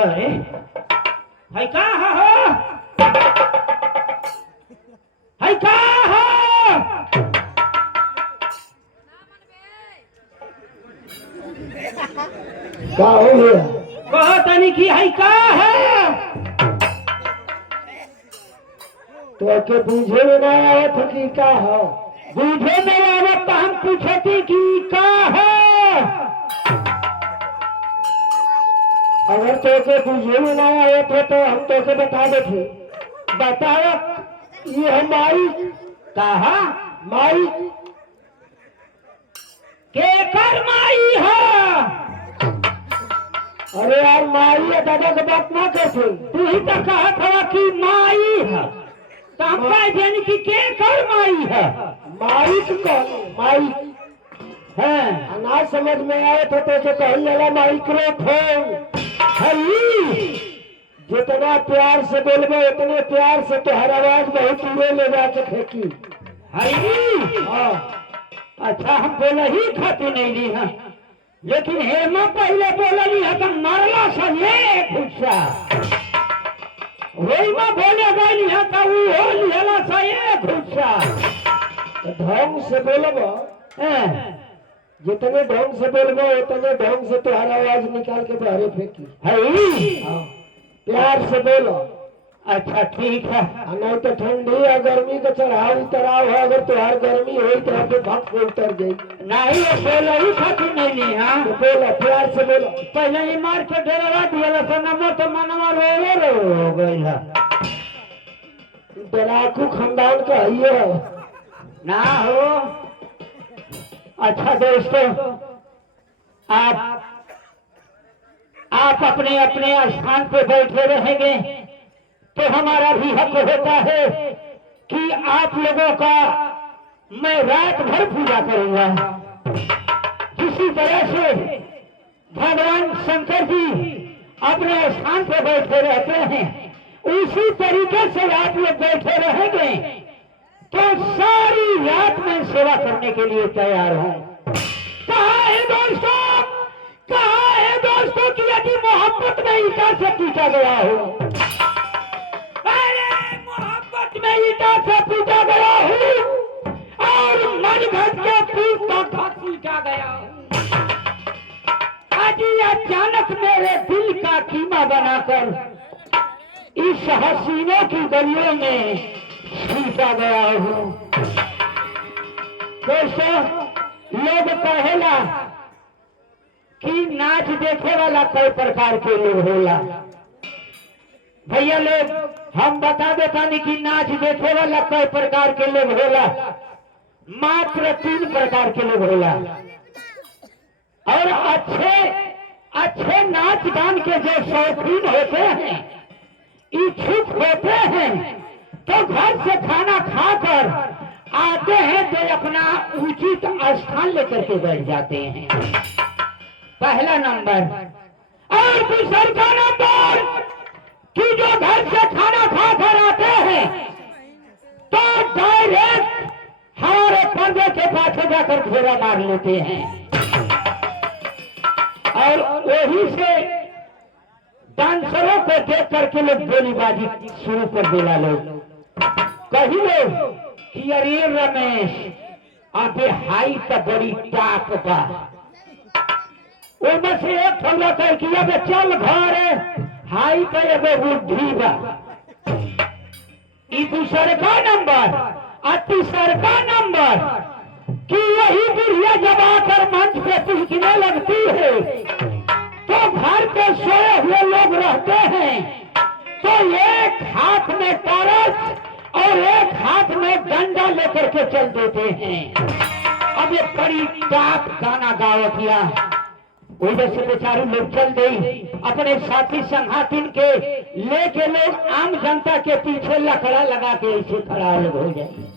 अरे है का हो है का हो का हो गया? कहो तनी की है का है तो के बूझे में ना आवत हो कि का हो? बूझे में आवत तो हम पूछती की का है। अगर तो के बूझे में ना आवत हो तो हम तो के बता देते। बताओ ये है माई कहा माई के कर माई है। अरे यार माई है दादा के बात ना करते। तू ही तो कहत हवा कि माई है तो हम कह देनी कि के कर माई है। माई तो कहो माई हैं अनाज समझ में आए तो कहल जाला माइक्रोफोन। हई जितना प्यार से बोलबे उतने प्यार से तोहर आवाज बहुत दूरे ले जाके फेंकी। हई हाँ अच्छा हम बोला ही खाती नहीं ली है लेकिन हेमा पहले बोलनी है तो मरला सजे घुसा वही में बोले गई है तो वो हो लिहला सजे घुसा। तो ढंग से बोलब जितने ढंग से बोलबो उतने ढंग से तोहर आवाज निकाल के बाहर फेंकी। हई हाँ प्यार से बोलो। अच्छा ठीक है और नहीं तो ठंडी या गर्मी का चढ़ाव उतराव है। अगर तुहार गर्मी हो तो यहाँ पे भक्त से उतर गई। नहीं ये बोला ही खाती नहीं ली हाँ तो बोलो प्यार से बोलो। पहले ही मार के डेरा दिया सनमा तो मनवा रो हो गई है। डराकू खानदान का ये है। ना हो अच्छा दोस्तों आप अपने अपने स्थान पे बैठे रहेंगे तो हमारा भी हक होता है कि आप लोगों का मैं रात भर पूजा करूंगा। जिसी तरह से भगवान शंकर जी अपने स्थान पे बैठे रहते हैं उसी तरीके से आप लोग बैठे रहेंगे तो सारी रात में सेवा करने के लिए तैयार हूं। कहा है दोस्तों कि यदि मोहब्बत में ईटा से पूछा गया हो अरे मोहब्बत में ईटा से पूछा गया हूं और मन घट के पूछा गया हूं। आज अचानक मेरे दिल का कीमा बनाकर इस हसीनों की गलियों में छूटा गया हूं। दोस्तों लोग कहेला कि नाच देखे वाला कई प्रकार के लोग होला। भैया लोग हम बता देता नहीं कि नाच देखे वाला कई प्रकार के लोग होला। मात्र 3 प्रकार के लोग होला और अच्छे नाच गान के जो शौकीन होते हैं इच्छुक होते हैं तो घर से खाना खाकर आते हैं तो अपना उचित स्थान लेकर के बैठ जाते हैं। पहला नंबर और दूसरा नंबर कि जो घर से खाना खाकर आते हैं तो डायरेक्ट हमारे पर्दे के पाछे जाकर घेरा मार लेते हैं और वही से डांसरों को देख करके लोग गोलीबाजी शुरू कर देना। लोग कही लोग कि अरे रमेश अबे हाई तो बड़ी टाक बा ओमे से एक थोड़ा कह किया बे चल घरे हाई तो एगो बुद्धि बा ई दूसरे का नंबर और तीसरे का नंबर कि यही बुढ़िया जब आकर मंच पे चिल्लाने लगती है तो घर पे सोए हुए लोग रहते हैं तो एक हाथ में टॉर्च और एक हाथ में डंडा लेकर के चल देते हैं। अब ये बड़ी टाप गाना गाओ किया वजह से बेचारी लोग चल गई अपने साथी संघातिन के लेके लोग आम जनता के पीछे लकड़ा लगा के ऐसे खड़ा लोग हो जाए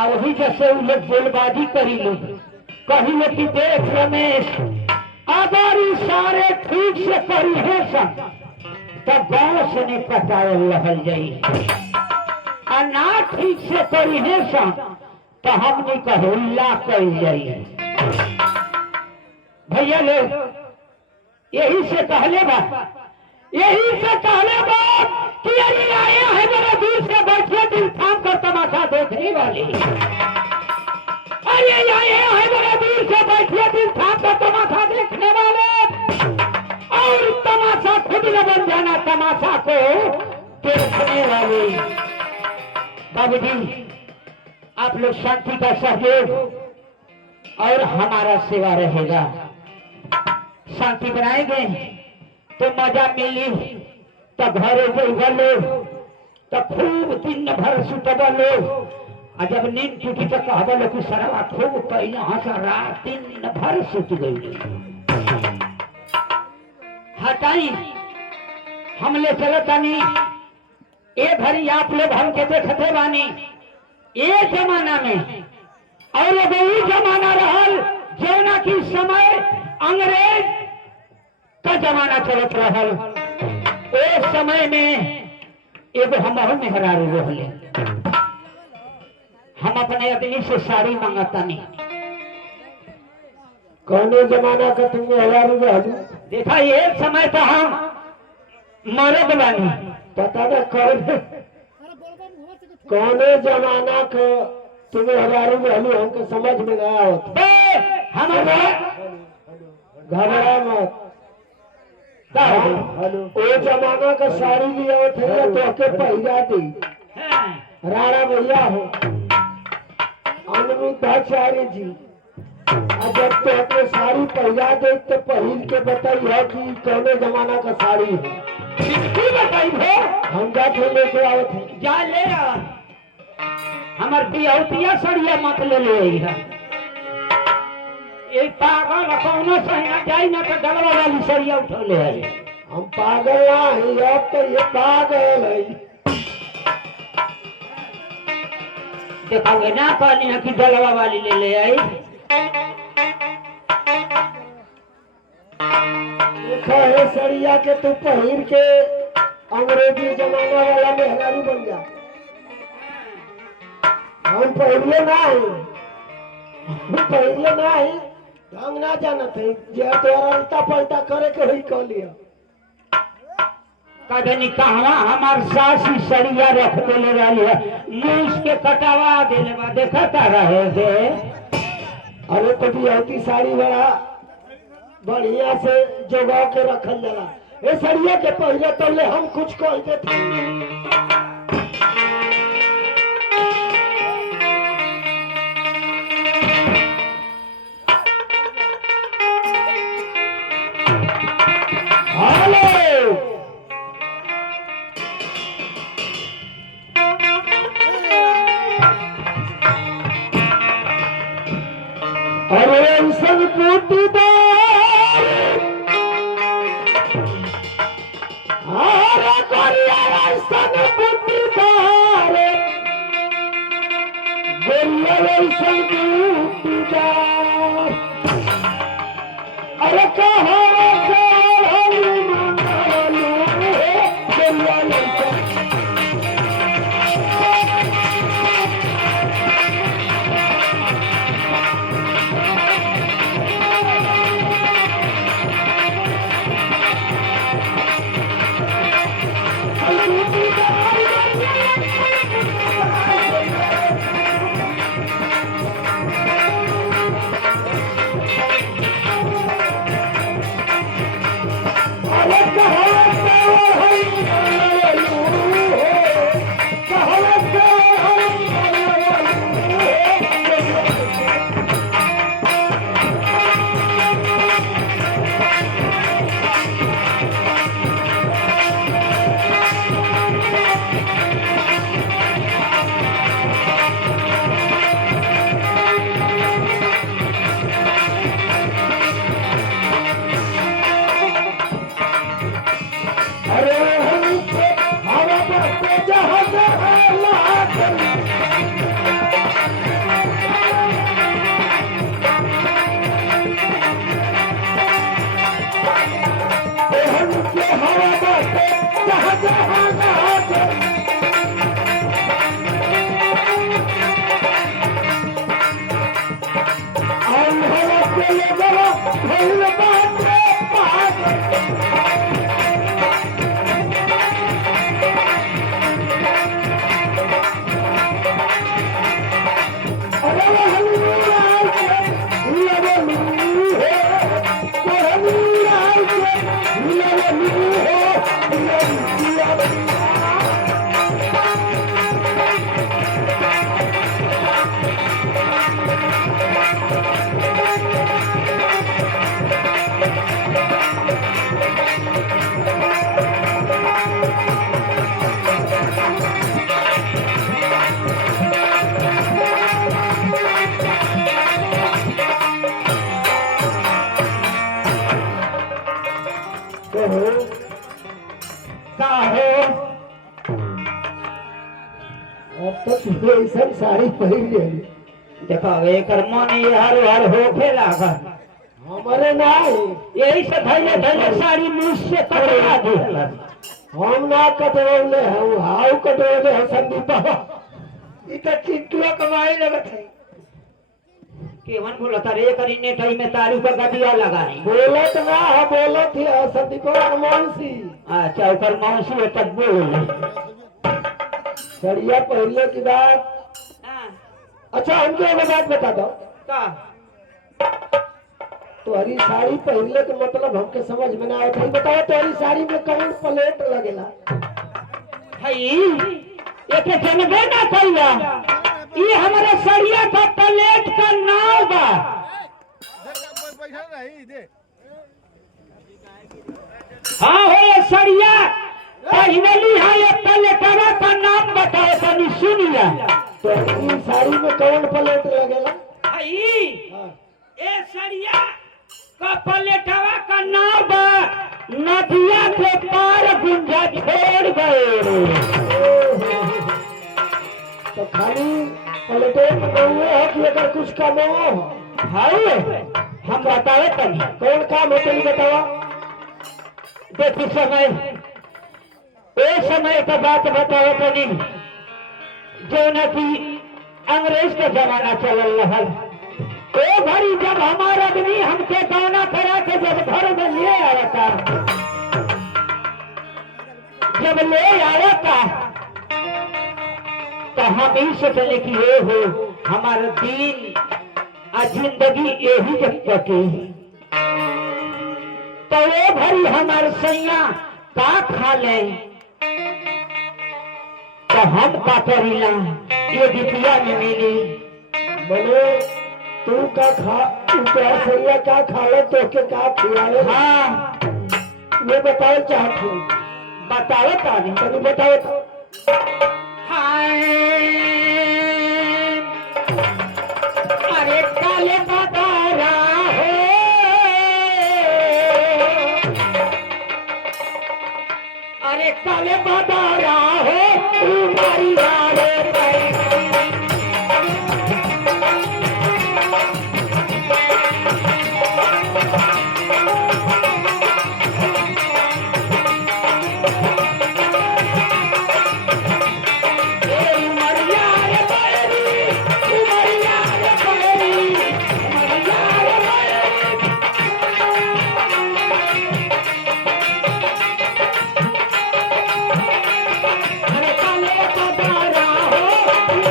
और वही जैसे वो लोग बोलबाजी करी लोग कही लोग कि देख रमेश अगर इशारे ठीक से करी है सब तब गाँव से नहीं कटाए लहल जाई और ना ठीक से करी है सब तो हमने कहुल्ला कर जाई। भैया लोग यही से कहले बात कि अरे आया है बड़ा दूर से बैठे दिल थाम कर तमाशा देखने वाले अरे आया है बड़ा दूर से बैठे दिल थाम कर तमाशा देखने वाले और तमाशा खुद न बन जाना तमाशा को देखने वाले। बाबूजी आप लोग शांति का सहयोग और हमारा सेवा रहेगा शांति बनाएंगे तो मजा मिली तो घरे जाइबा लोग तो खूब दिन भर सुतबा लोग और जब नींद टूटी तो कहबा लोग कि सरवा खूब पहले हंसा रात दिन भर सुत गई हटाई हम ले चलता नहीं ए भरी आप लोग हमके देखते बानी ये जमाना में और वही जमाना रहल जौना की समय अंग्रेज का जमाना चलत रहल उस समय में एगो हमारे मेहरारू रहले हम अपने आदमी से साड़ी मांगता नहीं कौने जमाना का तुम मेहरारू रहलू देखा ये समय तो हम मर्द बानी पता ना कौने जमाना का तुम मेहरारू रहलू हमको समझ में नहीं आवत हम घबरा मत ओ जमाना का साड़ी लिया थे तो के पहिरा दी राणा भैया हो अनुरुद्धाचार्य जी जब तो अपने साड़ी पहिरा दे तो पहिल के बताइए कि कौने जमाना का साड़ी है बताई हो हम जाते लेके आओ थे जा ले हमार बियाउतिया सड़िया मत ले ले ये पागल कौनो सही ना जाई ना तो गलवा वाली सड़िया उठा ले आई हम पागल ना है अब तो ये पागल है देखोगे ना कहनी है कि गलवा वाली ले आई देखा है सड़िया के तू पहिर के अंग्रेजी जमाना वाला मेहरारू बन जा हम पहले ना है ढंग ना जानत है जे तोरा उल्टा पलटा करे के होई कह लिया कदनी कहवा हमार सासी सड़िया रख देले रहली है मूस के कटावा देले बा देखता रहे से अरे तो बियाती साड़ी बड़ा बढ़िया से जगह के रखल जाला ए सड़िया के पहले तो ले हम कुछ कह देते अरे सब बूटीदार अरे गोरिया सब बूटीदार गोरिया सब बूटीदार अरे कहाँ अब तो तुझे ऐसा साड़ी पहन ले देखा एकर मन ये हर होके लागल हमारे नहीं यही से धैले धैले साड़ी मुँह से कटवा दिहलस। हम ना कटवले हैं हाउ कटवले हैं संदीप ई त चिंटुआ कमाई लगत है केवन बोलता रे करी ने टाइम में तारू का गदिया लगाई बोलत ना है बोलत है संदीप मौसी अच्छा ऊपर मौसी तक बोल सड़िया पहनने की बात अच्छा हमको एक बात बता दो का तुम्हारी साड़ी पहनने के मतलब हमके समझ में ना आता है बताओ तुम्हारी साड़ी में कौन प्लेट लगेला भाई एके जनबे ना कइला ये हमारा सड़िया का प्लेट का नाव बा हाँ हो ये सड़िया पहनली है ये प्लेटवा का नाम बताओ तनी सुनिया तो ई साड़ी में कौन प्लेट लगेला भाई ए सड़िया का प्लेटवा का नाम बा नदिया के पार गुंजा छोड़ गए तो खाली प्लेटे में है कि अगर कुछ काम हो भाई हम बतावे तनी कौन काम होते ही बताओ देखी समय ए समय का बात बतावे तनी जो न कि अंग्रेज का जमाना चलल रहल ओ घड़ी जब हमारा आदमी हमके दाना करा के जब घर में ले आया था जब ले आया था तो हम ही सोचले कि ये हो हमारा दिन आ जिंदगी यही जब कटी तो वो घड़ी हमारे सैया का खा ले तो हम का करीला ये बिटिया में मिली बोले तू का खा तू क्या सैया का खा ले तो के का खिलाए हाँ ये बताओ चाहती हूँ बताओ तानी तनी बताओ तो हाय अरे काले बादारा हो अरे काले बादारा हो उमारी वाले अरे काले बादारा हो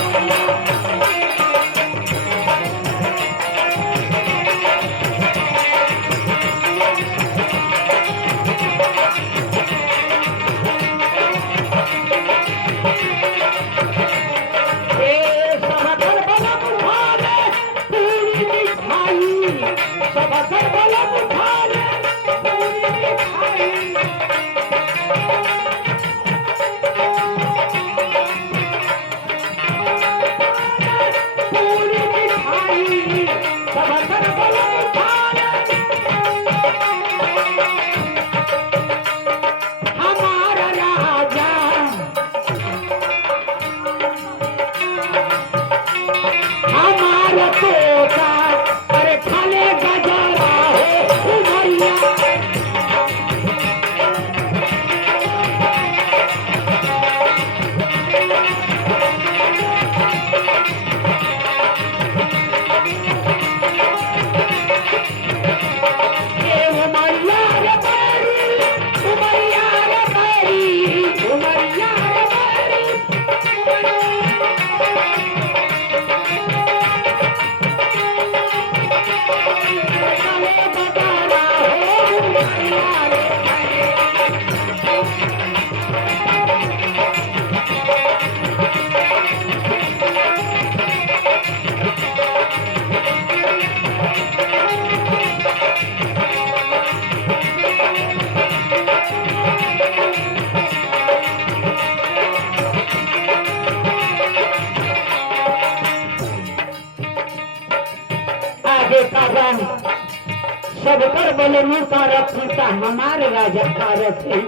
सब कर बलनु का रखता हमारे राजा का रखे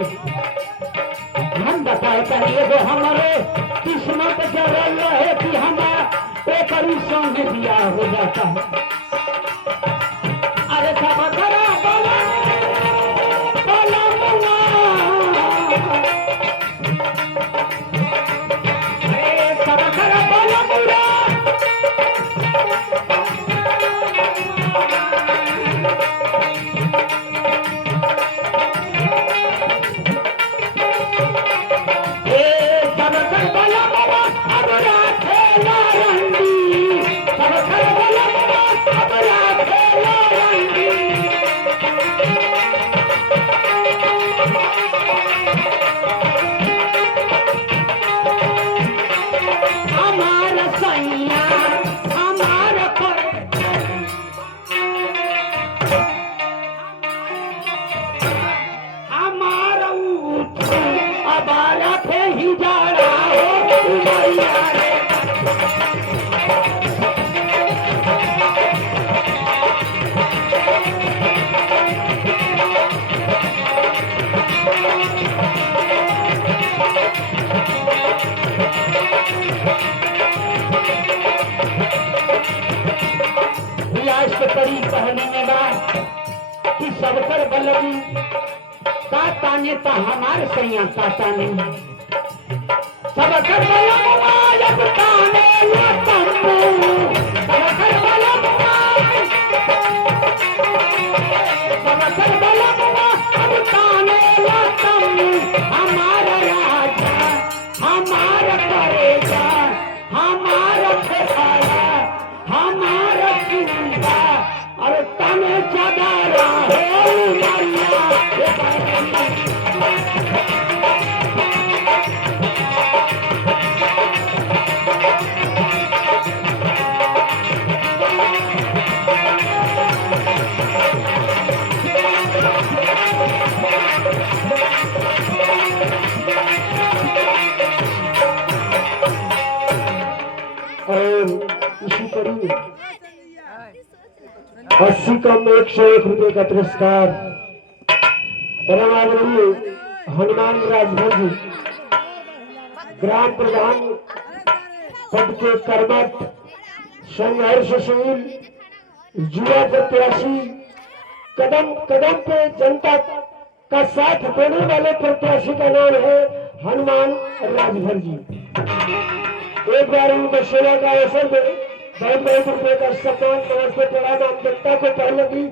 हम बताए करिए वो हमारे किस्मत जरल रहे कि हमारा एक संग दिया हो जाता है। अरे सब करा बलनुआ अरे सब करा बलनुआ करी कहने में बात कि सबकर बलबी का ताने तो हमारे सैया का ताने सबकर बलबुआ जब ताने या तम्बू सबकर बलबुआ जब ताने या तम्बू हमारा राजा हमारा करेगा हमारा फेफाड़ा हमारा चिंता अरे तने चदारा हो मारिया और इसी कड़ी 80 कम 101 रुपए का पुरस्कार परमावली हनुमान राजभर जी ग्राम प्रधान पद के कर्मठ संघर्षशील युवा प्रत्याशी कदम कदम पे जनता का साथ देने वाले प्रत्याशी का नाम है हनुमान राजभर जी। एक बार उनको सेवा का अवसर दे बहुत रुपए का सम्मान नमस्ते प्रणाम आप जनता को पहले दी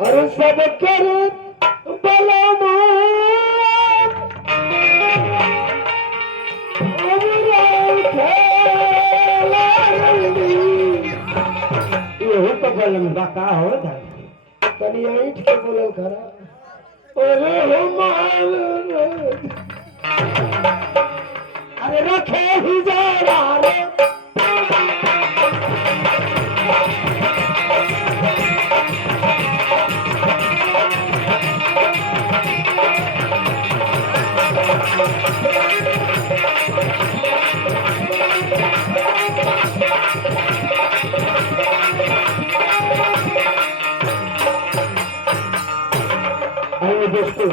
और सब कर यही तो गलम बका हो तनी ऐठ के बोलल करा अरे अरे रखे ही जा रहा आइए दोस्तों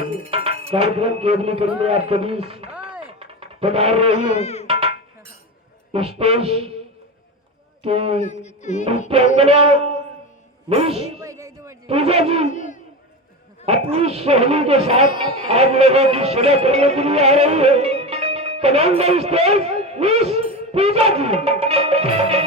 कार्यक्रम के अगली कड़ी में आपके बीच पधार रही स्टेज की नृत्यांगना मिस पूजा जी अपनी सहेली के साथ आप लोगों की सेवा करने के लिए आ रही है। कमांड स्टेज मिस पूजा जी।